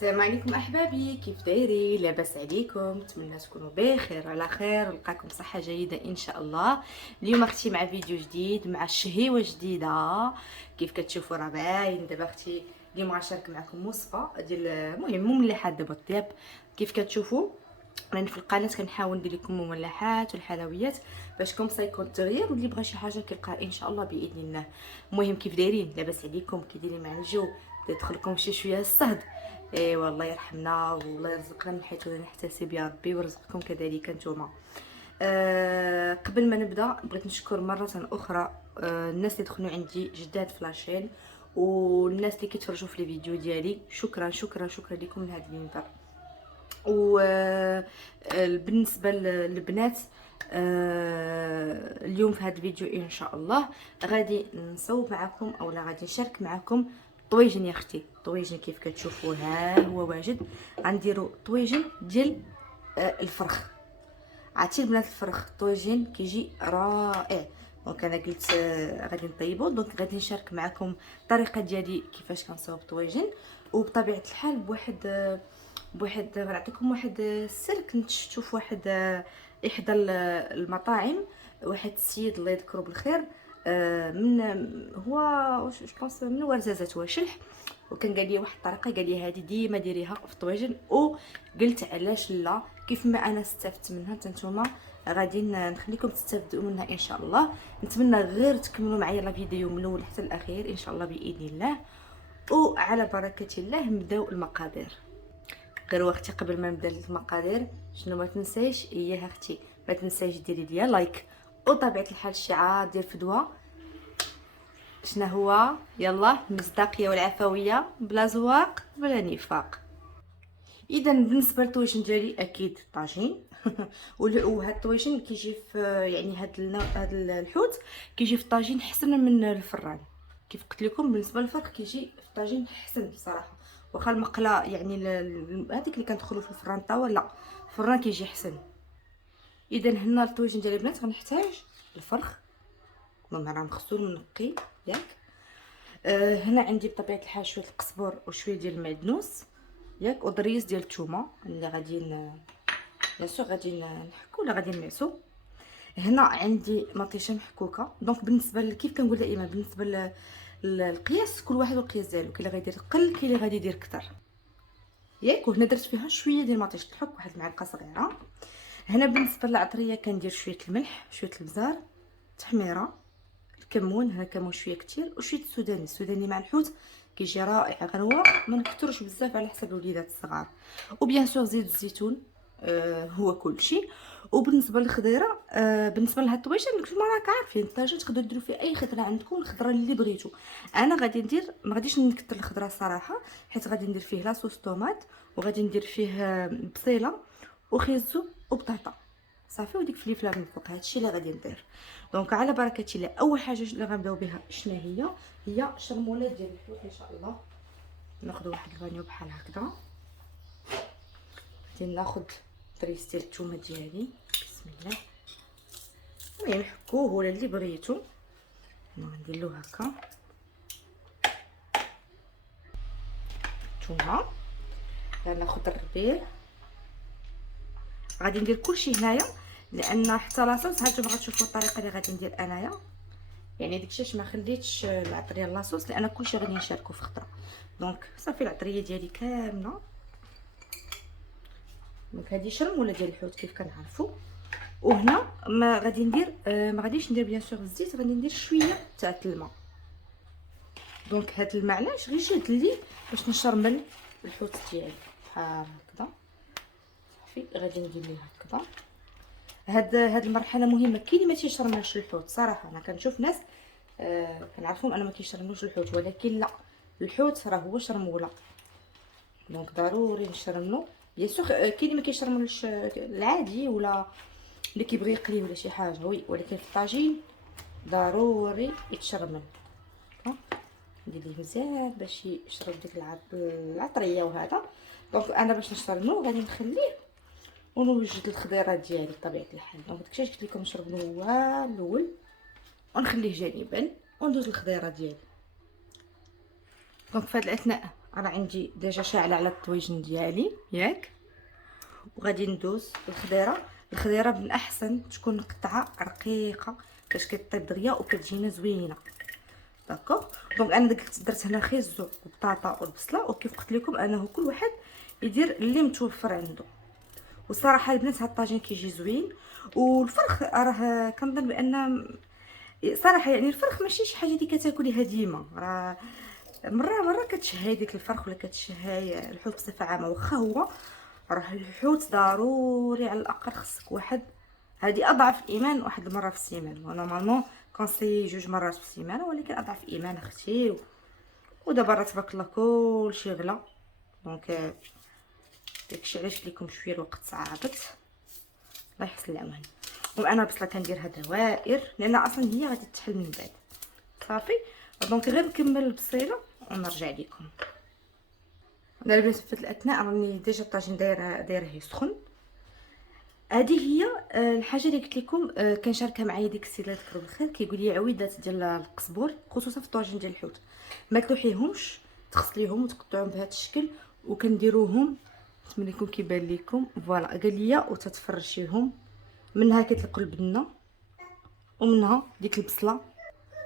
السلام عليكم احبابي، كيف دايرين؟ لاباس عليكم؟ نتمنى تكونوا بخير على خير ولقاكم صحه جيده ان شاء الله. اليوم اختي مع فيديو جديد مع شهيوه جديده. كيف كتشوفوا راه باين دابا اختي اليوم غنشارك معكم وصفه ديال المهم مملحات دابا الطياب. كيف كتشوفوا راني في القناه كنحاول ندير لكم مملحات والحلويات باش كوم يكون التغيير، واللي بغى شي حاجه كيلقاها ان شاء الله باذن الله. المهم كيف دايرين؟ لاباس عليكم؟ كي دايرين مع الجو؟ تدخلكم شي الصهد. اي والله يرحمنا والله يرزقنا من حيث لا نحتسب يا ربي، ويرزقكم كذلك نتوما. قبل ما نبدا بغيت نشكر مره اخرى الناس اللي دخلوا عندي جداد في لاشين، والناس اللي كيتفرجوا في لي فيديو ديالي. شكرا شكرا شكرا لكم من هذا المنبر. و بالنسبه للبنات، اليوم في هذا الفيديو ان شاء الله غادي نصوب معكم اولا غادي نشارك معكم طويجن يا اختي. طويجن كيف كتشوفوا ها هو واجد. غنديروا طويجن ديال الفرخ. عرفتي البنات الفرخ طويجين كيجي رائع. دونك انا قلت غادي نطيبو، دونك غادي نشارك معكم الطريقه ديالي كيفاش كنصاوب طويجين. وبطبيعه الحال بواحد غنعطيكم واحد السر كنت شفتو في واحد احدى المطاعم. واحد السيد الله يذكره بالخير، من هو جو بونس من ورزازات وشلح، وكان قال لي واحد الطريقه، قال لي هذه ديما ديريها في الطواجن، وقلت علاش لا. كيف ما انا استفدت منها نتوما غادي نخليكم تستافدوا منها ان شاء الله. نتمنى غير تكملوا معايا الفيديو من الاول حتى الاخير ان شاء الله باذن الله. وعلى بركه الله نبداو المقادير. غير اختي قبل ما نبدا المقادير شنو ما تنسيش اياه اختي، ما تنسيش ديري ليا لايك، وطبيعه الحال الشعار ديال فدوى شنو هو؟ يلا المصداقيه والعفويه، بلا زواق بلا نفاق. اذا بالنسبه للطويجن ديالي اكيد طاجين وهاد الطويجن كيجي في يعني هاد الحوت كيجي في الطاجين حسن من الفران. كيف قلت لكم بالنسبه للفرخ كيجي في الطاجين حسن بصراحه. واخا المقله يعني هذيك اللي كندخلوا في الفران طاوه، لا الفران كيجي حسن. اذا هنا الطويجن ديال البنات غنحتاج الفرخ، المهم راه مغسول منقي ياك. هنا عندي بطبيعه الحال شويه القزبر وشويه ديال المعدنوس ياك، ودريس ديال الثومه اللي غادي بيان غادي نحكو ولا غادي نعسو. هنا عندي مطيشه محكوكه. دونك بالنسبه كيف كنقول دائما بالنسبه للقياس كل واحد والقياس ديالو، كاين اللي غيدير قل كاين اللي غادي يدير كتر ياك. وهنا درت فيها شويه ديال مطيشه الحك، واحد المعلقه صغيره. هنا بالنسبه للعطريه كندير شويه الملح، شويه البزار، تحميره، الكمون. هنا كمون شويه كتير، وشويه السوداني مع الحوت كيجي رائع. غير هو ما نكثروش بزاف على حسب الوليدات الصغار. وبيان سور زيت الزيتون هو كل شيء. وبالنسبه للخضيره، بالنسبه لهاد الطويشه كما راك عارفين الطاجين تقدروا ديروا فيه اي خضره عندكم، الخضره اللي بغيتو. انا غادي ندير ما غاديش نكثر الخضره صراحه، حيت غادي ندير فيه لاصوص طوماط، وغادي ندير فيه بصيله وخيزو وبطاطا صافي، وديك فليفله من فوق. هادشي اللي غادي ندير. دونك على بركه الله اول حاجه اللي غنبداو بها شنو هي شرموله ديال الحوت ان شاء الله. ناخذ واحد البانيو بحال هكذا، غادي ناخذ طريس ديال الثومه ديالي بسم الله. المهم حكوه ولا اللي بغيتو. انا غندير له هكا الثومه. غناخذ الربيع، غادي ندير كلشي هنايا لان حتى لاصوص هانتوما غتشوفوا الطريقه اللي غادي ندير انايا. يعني داكشي علاش ما خليتش العطريه لاصوص، لان كلشي غادي نشاركو في خضره. دونك صافي العطريه ديالي كامله. دونك هذه شرموله ديال الحوت كيف كنعرفوا. وهنا ما غادي ندير ما غاديش ندير بيان سور الزيت، غادي ندير شويه تاع الماء. دونك هاد المعلاش غير شاد لي باش نشرمل الحوت ديالي بحال هكذا. صافي غادي ندير ليه هكذا. هاد المرحله مهمه. كاين اللي ما تيشرملش الحوت صراحه، انا كنشوف ناس كنعرفهم انا ما كيشرملوش الحوت، ولكن لا، الحوت راه هو شرموله. دونك ضروري نشرملو. بيان سور كاين اللي ما كيشرملش العادي، ولا اللي كيبغي يقليه ولا شي حاجه وي، ولكن في الطاجين ضروري يتشرمل. ندير ليه مزيان باش يشرب ديك العطريه وهذا. دونك انا باش نشرملو غادي نخليه ونوجد الخضيره ديالي بطبيعه الحال. دونك داكشي قلت لكم نشرب هو الاول ونخليه جانبا وندوز الخضيره ديالي. دونك في هذا الاثناء انا عندي ديجا شاعله على الطويجن ديالي ياك. وغادي ندوز الخضيره من احسن تكون قطعه رقيقه باش كطيب دغيا وكتجينا زوينه. داكوغ. دونك انا درت هنا خيزو وبطاطا والبصله، وكيف قلت لكم انه كل واحد يدير اللي متوفر عنده. والصراحه البنات هاد الطاجين كيجي زوين. والفرخ راه كنظن بان صراحه يعني الفرخ ماشي شي حاجه اللي كتاكليها ديما، راه مره كتشهي ديك الفرخ ولا كتشهي الحوت بصفه عامه. واخا هو راه الحوت ضروري على الاقل خصك واحد، هذه اضعف الايمان واحد المره في السيمانه. نورمالمون كونسي جوج مرات في السيمانه، ولكن اضعف الايمان اختي. ودابا راه تبارك الله كلشي غلا، دونك داكشي علاش قلت لكم شويه الوقت صعبت، الله يحسن العوان. وانا البصله كنديرها دوائر لان اصلا هي غادي تحل من بعد صافي. دونك غير نكمل البصيله ونرجع لكم. انا البنات في الاثناء راني ديجا الطاجين دايره يسخن. هذه هي الحاجه اللي قلت لكم كنشاركها معايا ديك السيده تكرم الخير، كيقول لي عويدات ديال القزبور خصوصا في الطاجين ديال الحوت ما تلوحيهمش، تغسليهم وتقطعوهم بهذا الشكل وكنديروهم نتمنى يكون كيبان لكم فوالا قال لي، وتتفرشيهم منها كيطلقوا البنه ومنها ديك البصله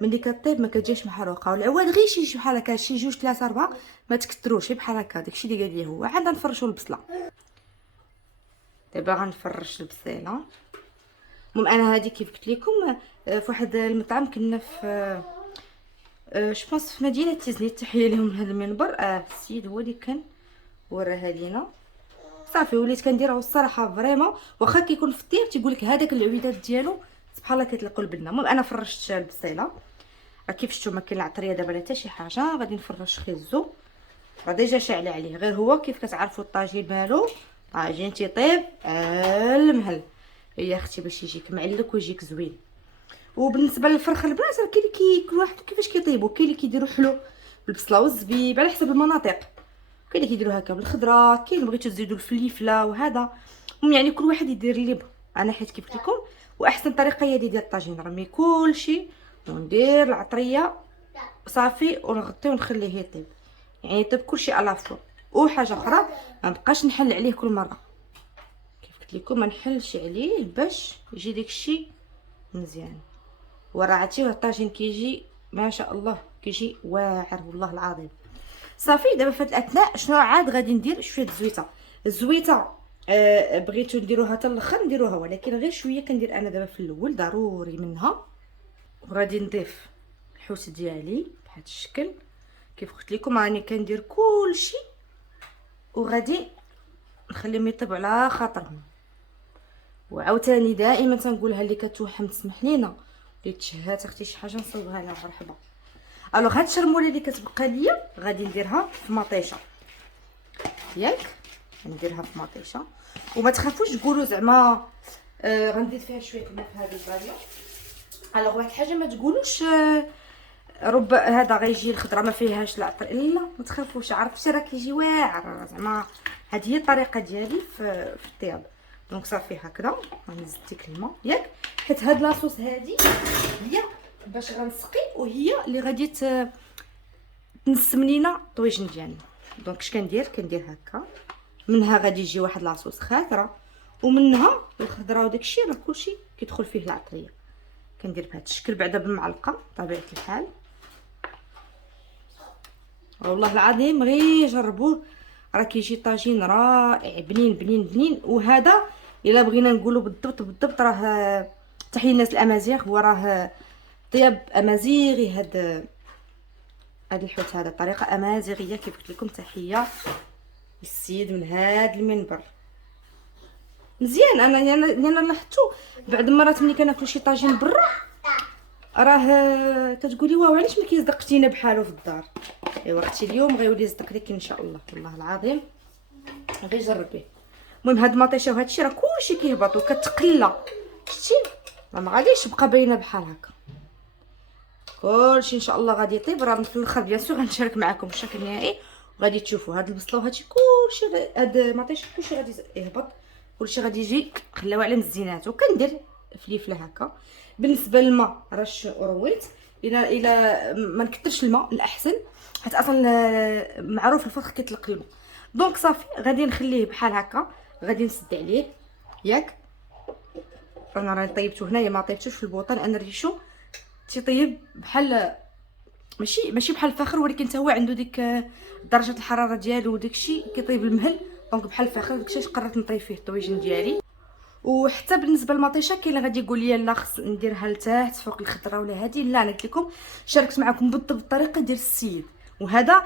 ملي كطيب ما كتجيش محروقه. والعواد غير شي بحال هكا شي جوج ثلاثه اربعه ما تكثروش بحال هكا. داكشي اللي قال لي هو. عاد نفرشوا البصله. دابا غنفرش البصيله. المهم انا هذه كيف قلت لكم في واحد المطعم كنا في جوبونس في مدينه تيزنيت، تحيه لهم هذا المنبر. السيد هو اللي كان وراها لينا صافي. وليت كنديرها الصراحه فريمون، واخا كيكون في الطياب تيقول لك هذاك العويدات ديالو سبحان الله كيطلقوا البنه. المهم انا فرشت البصيله كيف شفتوا ما كاين العطريه دابا لا حتى شي حاجه. غادي نفرش خيزو راه ديجا شاعله عليه، غير هو كيف كتعرفوا الطاجين مالو طاجين تيطيب المهل يا اختي باش يجيك معلك ويجيك زوين. وبالنسبه للفرخ البنات راه كاين اللي كل واحد كيفاش كيطيبوا، كاين اللي كيديروا حلو بالبصله والزبيب على حسب المناطق، كاين اللي كيديروا هكا بالخضره، كاين اللي بغيتو تزيدوا الفليفله وهذا. المهم يعني كل واحد يدير اللي بغا. انا حيت كيف قلت لكم واحسن طريقه هي ديال الطاجين، نرمي كلشي وندير العطريه صافي ونغطيه ونخليه يطيب، يعني يطيب كلشي على فور. وحاجه اخرى ما نبقاش نحل عليه كل مره، كيف قلت لكم ما نحلش عليه باش يجي داكشي مزيان. وراه عرفتي الطاجين كيجي ما شاء الله كيجي واعر والله العظيم. صافي دابا في الاثناء شنو عاد غادي ندير شويه الزويته بغيتو نديروها حتى الاخر نديروها، ولكن غير شويه كندير انا دابا في الاول ضروري منها. وغادي نضيف الحوت ديالي بهذا الشكل كيف قلت لكم راني كندير كلشي، وغادي نخليهم يطيبوا على خاطرهم. وعاوتاني دائما تنقولها اللي كتوحم تسمح لينا اللي تشهات اختي شي حاجه نصوبها لها مرحبا. الوغ هاد الشرموله اللي كتبقى ليا غادي نديرها في مطيشه ياك، نديرها في مطيشه. وما تخافوش تقولوا زعما غندير فيها شويه الماء في هذه الباليه. الوغ واحد الحاجه ما تقولوش رب هذا غيجي الخضره ما فيهاش العطر، لا ما تخافوش عرفتي راه كيجي واعر. زعما هذه هي الطريقه ديالي في الطياب. دونك صافي هكذا غنزيد ديك الماء ياك، حيت هاد لاصوص هذه هي باش غنسقي وهي اللي غادي تنسم لينا الطويجن ديالنا. دونك اش كندير هكا، منها غادي يجي واحد لاصوص خاطره، ومنها الخضره وداكشي راه كلشي كيدخل فيه العطريه. كندير بهذا الشكل بعدا بالمعلقه طبيعه الحال. والله العظيم غير جربوه راه كيجي طاجين رائع بنين بنين بنين. وهذا الا بغينا نقولوا بالضبط راه تحيه الناس الامازيغ، هو راه طياب امازيغي. هاد الحوت هذا طريقه امازيغيه كيف قلت لكم. تحيه للسيد من هاد المنبر مزيان. انا لاحظتو بعض المرات ملي كناكلوا شي طاجين برا راه كتقولي واو علاش ما كيصدقتينا بحالو في الدار. ايوا اختي اليوم غيولي يصدق لك ان شاء الله والله العظيم غير جربيه. المهم هاد المطيشه وهاد الشيء راه كلشي كيهبط وكتقلى شتي، راه ما غاديش تبقى باينه بحال هكا. كلشي ان شاء الله غادي يطيب. راه في الاخر بيان سور غنشارك معكم الشكل النهائي وغادي تشوفوا هاد البصله وهادشي كلشي. هاد المطيشه كلشي غادي يهبط، كلشي غادي يجي خلاوه على مزينات. وكندير فليفله هكا. بالنسبه للماء رش ورويت الى ما نكثرش الماء الاحسن، حيت اصلا معروف الفرخ كيطلق الماء. دونك صافي غادي نخليه بحال هكا، غادي نسد عليه ياك. انا راه طيبته هنايا، ما طيبتوش في البوطه لان ريشو تيطيب بحال ماشي بحال الفخر، ولكن حتى هو عنده ديك درجه الحراره ديالو وداكشي كيطيب المهل. دونك بحال الفخر داكشي قررت نطيب فيه الطويجين ديالي. وحتى بالنسبه للمطيشه كاين اللي غادي يقول لي لا خص نديرها لتحت فوق الخضره ولا هذه. لا، انا قلت لكم شاركت معكم بالضبط الطريقه ديال السيد، وهذا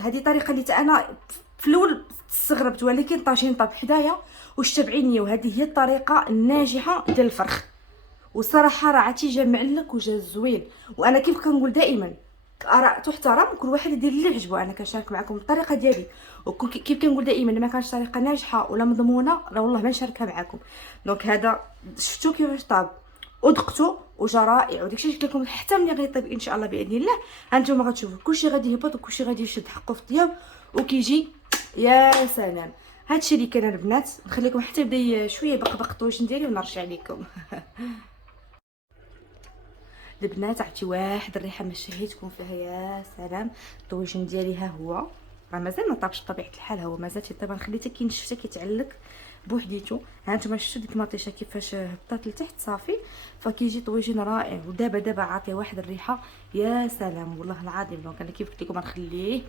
هذه طريقه اللي انا في الاول استغربت، ولكن طاجين طاب حدايا واشتبعيني، وهذه هي الطريقه الناجحه ديال الفرخ. والصراحه راه عرفتي جا معلك وجا زوين. وانا كيف كنقول دائما اراء تحترم، كل واحد يدير اللي عجبو. انا كنشارك معكم الطريقه ديالي، وكيف كنقول دائما ما كانش طريقه ناجحه ولا مضمونه راه والله ما نشاركها معكم. دونك هذا شفتوا كيفاش طاب ودقتو وجا رائع، وداكشي قلت لكم حتى ملي غيطيب ان شاء الله باذن الله هانتوما غتشوفوا كلشي غادي يهبط وكلشي غادي يشد حقه في الطياب وكيجي يا سلام. هادشي اللي كان البنات، نخليكم حتى يبدا شويه بقبق الطويجين ديالي ونرجع لكم. البنات عرفتي واحد الريحه ما شهيتكم فيها يا سلام. الطويجين ديالي ها هو راه مازال ما طابش بطبيعه الحال، ها هو مازال تيطيب. نخليه حتى كينشف حتى كيتعلق بوحديتو. ها انتما شفتوا ديك المطيشه كيفاش هبطات لتحت صافي، فكيجي طويجين رائع. ودابا عاطيه واحد الريحه يا سلام والله العظيم. دونك انا كيف قلت لكم غنخليه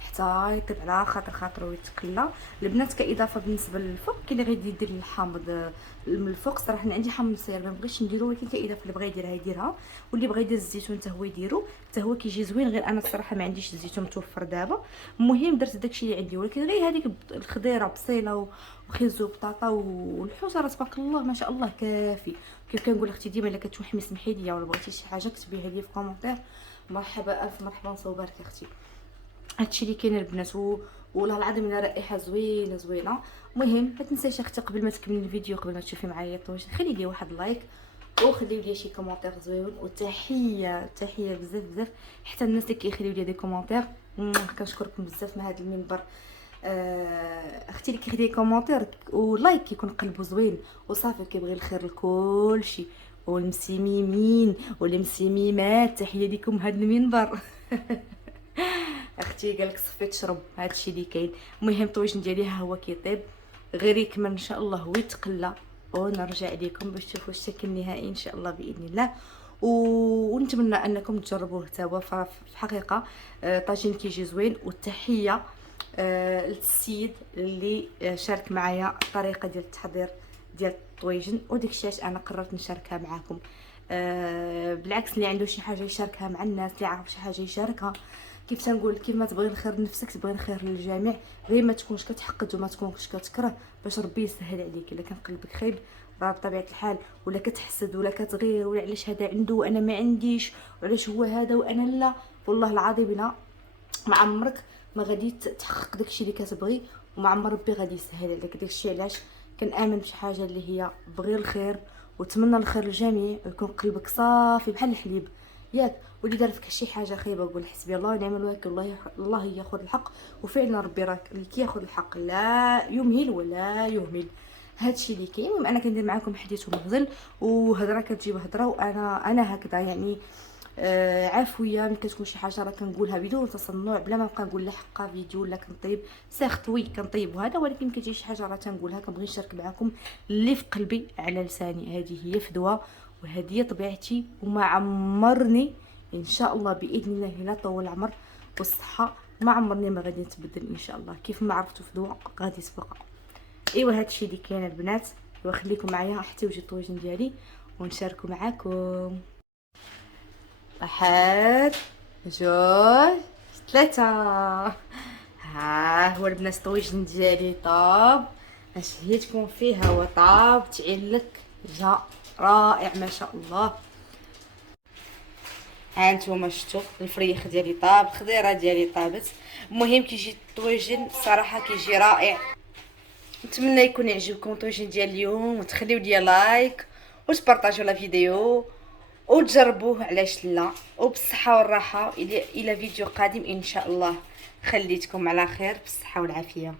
حتى يطيب على خاطر ويتقلى. البنات كاضافه بالنسبه للفوق كاين اللي غيدي يدير الحامض من الفوق. صراحه انا عندي حامض سير ما بغيتش نديرو، ولكن كاضافه اللي بغى يديرها يديرها، واللي بغى يدير الزيتون حتى هو يديرو، حتى هو كيجي زوين. غير انا الصراحه ما عنديش الزيتون متوفر دابا. المهم درت داكشي اللي عندي، ولكن غير هذيك الخضيره بصيله وخيزو وبطاطا والحوسه راه تبارك الله ما شاء الله كافي. كيف كنقول اختي ديما الا كتوحمي سمحي لي، ولا بغيتي شي حاجه كتبيها لي في كومونتير. مرحبا الف مرحبا وصوبارك اختي. هادشي اللي كاين البنات والله العظيم الا رائحه زوينه. المهم ما تنسايش اختي قبل ما تكملي الفيديو، قبل ما تشوفي معايا الطويجين، خلي لي واحد لايك وخليو لي شي كومونتير زوين. وتحيه بزاف حتى الناس اللي كيخليو لي دي كومونتير، كنشكركم بزاف من هذا المنبر. اختي اللي كيخلي كومونتير ولايك كيكون قلبو زوين وصافي كيبغي الخير لكل شيء. والمسيميمين والمسيميمات تحيه ليكم هذا المنبر. اختي قالك صفي تشرب، هادشي اللي كاين. المهم الطويجين ديالي ها هو كيطيب، غير يكمل ان شاء الله ويتقلى ونرجع لكم باش تشوفوا الشكل النهائي ان شاء الله باذن الله. ونتمنى انكم تجربوه حتى هو. في الحقيقه طاجين كيجي زوين. والتحيه للسيد اللي شارك معايا الطريقه ديال التحضير ديال الطويجين، وداكشي علاش انا قررت نشاركها معكم. بالعكس اللي عنده شي حاجه يشاركها مع الناس، اللي عارف شي حاجه يشاركها. كيف تنقول كيما تبغي الخير لنفسك تبغي الخير للجميع، غير ما تكونش كتحقد وما تكونش كتكره باش ربي يسهل عليك. الا كان قلبك خايب راه بطبيعه الحال، ولا كتحسد ولا كتغير ولا علاش هذا عنده وانا ما عنديش، وعلاش هو هذا وانا لا، والله العظيم الا ما عمرك ما غادي تحقق داكشي اللي كتبغي، وما عمر ربي غادي يسهل عليك. داكشي علاش كنامن بشي حاجه اللي هي بغي الخير وتمنى الخير للجميع، ويكون قلبك صافي بحال الحليب ياك. واللي دار فيك شي حاجه خايبه قول حسبي الله ونعم الوكيل، الله ياخذ الحق. وفعلا ربي راك اللي كياخذ الحق لا يمهل ولا يهمل. هادشي اللي كاين. المهم انا كندير معكم حديث ومغزل وهضره كتجيب هضره، وانا هكذا يعني عفويه. ملي كتكون شي حاجه راه كنقولها بدون تصنع، بلا ما نبقى نقول لا حقا فيديو ولا كنطيب سيغ طوي كنطيب وهذا. ولكن كتجي شي حاجه راه تنقولها، كنبغي نشارك معكم اللي في قلبي على لساني. هذه هي فدوه وهذه هي طبيعتي، وما عمرني ان شاء الله باذن الله لا طول العمر والصحه ما عمرني ما غادي نتبدل ان شاء الله. كيف ما عرفتوا فدوه غادي تبقى. ايوا هادشي اللي كاين البنات. ايوا خليكم معايا حتى يوجد الطويجين ديالي ونشاركوا معاكم. واحد جوج ثلاثة. ها هو البنات الطويجين ديالي طاب، شهيتكم فيه هو طاب تعلك جا رائع ما شاء الله. ها انتوما شفتوا الفريخ ديالي طاب، الخضيره ديالي طابت. المهم كيجي الطويجين الصراحه كيجي رائع. نتمنى يكون يعجبكم الطويجين ديال اليوم، وتخليو لي لايك وتبارطاجيو لا فيديو وتجربوه علاش لا، وبالصحه والراحه. الى فيديو قادم ان شاء الله. خليتكم على خير بالصحه والعافيه.